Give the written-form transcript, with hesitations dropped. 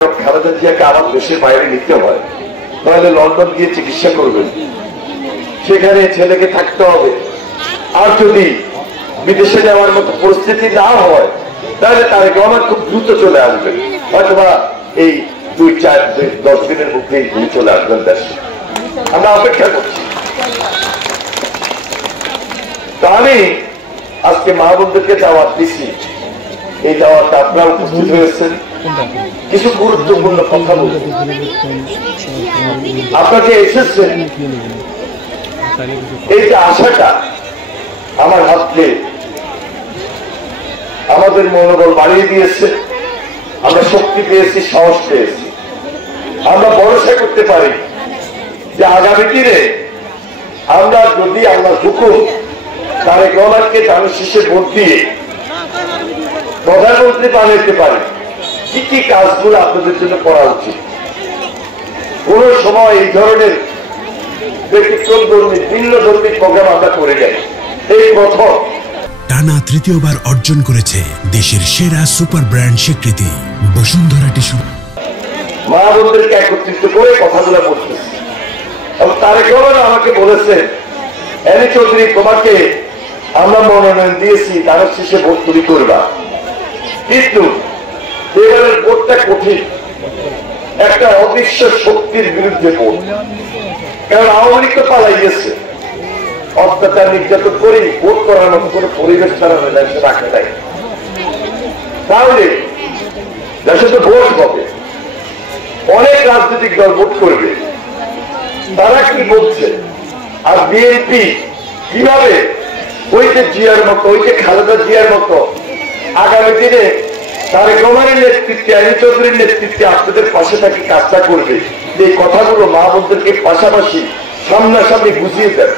খালেদা জিয়াকে আমার দেশের বাইরে নিতে হয়, তাহলে লন্ডন গিয়ে চিকিৎসা করবেন, সেখানে ছেলেকে থাকতে হবে। আর যদি বিদেশে যাওয়ার মতো পরিস্থিতি না হয়, তাহলে তারেক রহমান খুব দ্রুত চলে আসবেন, হয়তোবা এই 2-4-10 দিনের মধ্যেই তিনি চলে আসবেন দেশে। আমরা অপেক্ষা করছি। তা আমি আজকে মা বোনদেরকে দাওয়াত দিছি, এই দাওয়াতটা আপনারা উপস্থিত হয়েছেন, কিছু গুরুত্বপূর্ণ কথা বলবো। আপনাকে এসেছেন, এই যে আশাটা আমার হাতে আমাদের মনোবল বাড়িয়ে দিয়েছে, আমরা শক্তি পেয়েছি, সাহস পেয়েছি। আমরা ভরসা করতে পারি যে আগামী দিনে আমরা যদি আল্লাহ হুকুম তারেক রহমানকে ধানের শীষে ভোট দিয়ে প্রধানমন্ত্রী বানাইতে পারি, কি কি কাজগুলো আপনাদের জন্য করা উচিত। কোন সময় এই ধরনের ব্যতিক্রম ধর্মী ভিন্ন ধর্মী প্রোগ্রাম আমরা করে যাই, এই প্রথম। টানা তৃতীয়বার অর্জন করেছে দেশের সেরা সুপার ব্র্যান্ড স্বীকৃতি বসুন্ধরা টিস্যু। মা বোনদেরকে একত্রিত করে কথাগুলো বলতেছি। এবং তারেক রহমান আমাকে বলেছেন, এনি চৌধুরী, তোমাকে আমরা মনোনয়ন দিয়েছি, তার শেষে ভোট তুমি করবা, কিন্তু এবারের ভোটটা কঠিন, একটা অদৃশ্য শক্তির বিরুদ্ধে ভোট। কারণ আওয়ামী লীগ তো পালাই গেছে, অত্যাচার নির্যাতন করে ভোট করার মতো কোনো পরিবেশ তারা দেশে রাখে নাই। তাহলে দেশে তো ভোট হবে, অনেক রাজনৈতিক দল ভোট করবে, তারা কি বলছে। আর বিএনপি কিভাবে ওই যে জিয়ার মতো, ওই যে খালেদা জিয়ার মতো আগামী দিনে তারেক রহমানের নেতৃত্বে, এনি চৌধুরীর নেতৃত্বে আপনাদের পাশে থাকি কাজটা করবে, এই কথাগুলো মা বোনদেরকে পাশাপাশি সামনাসামনি বুঝিয়ে দেন।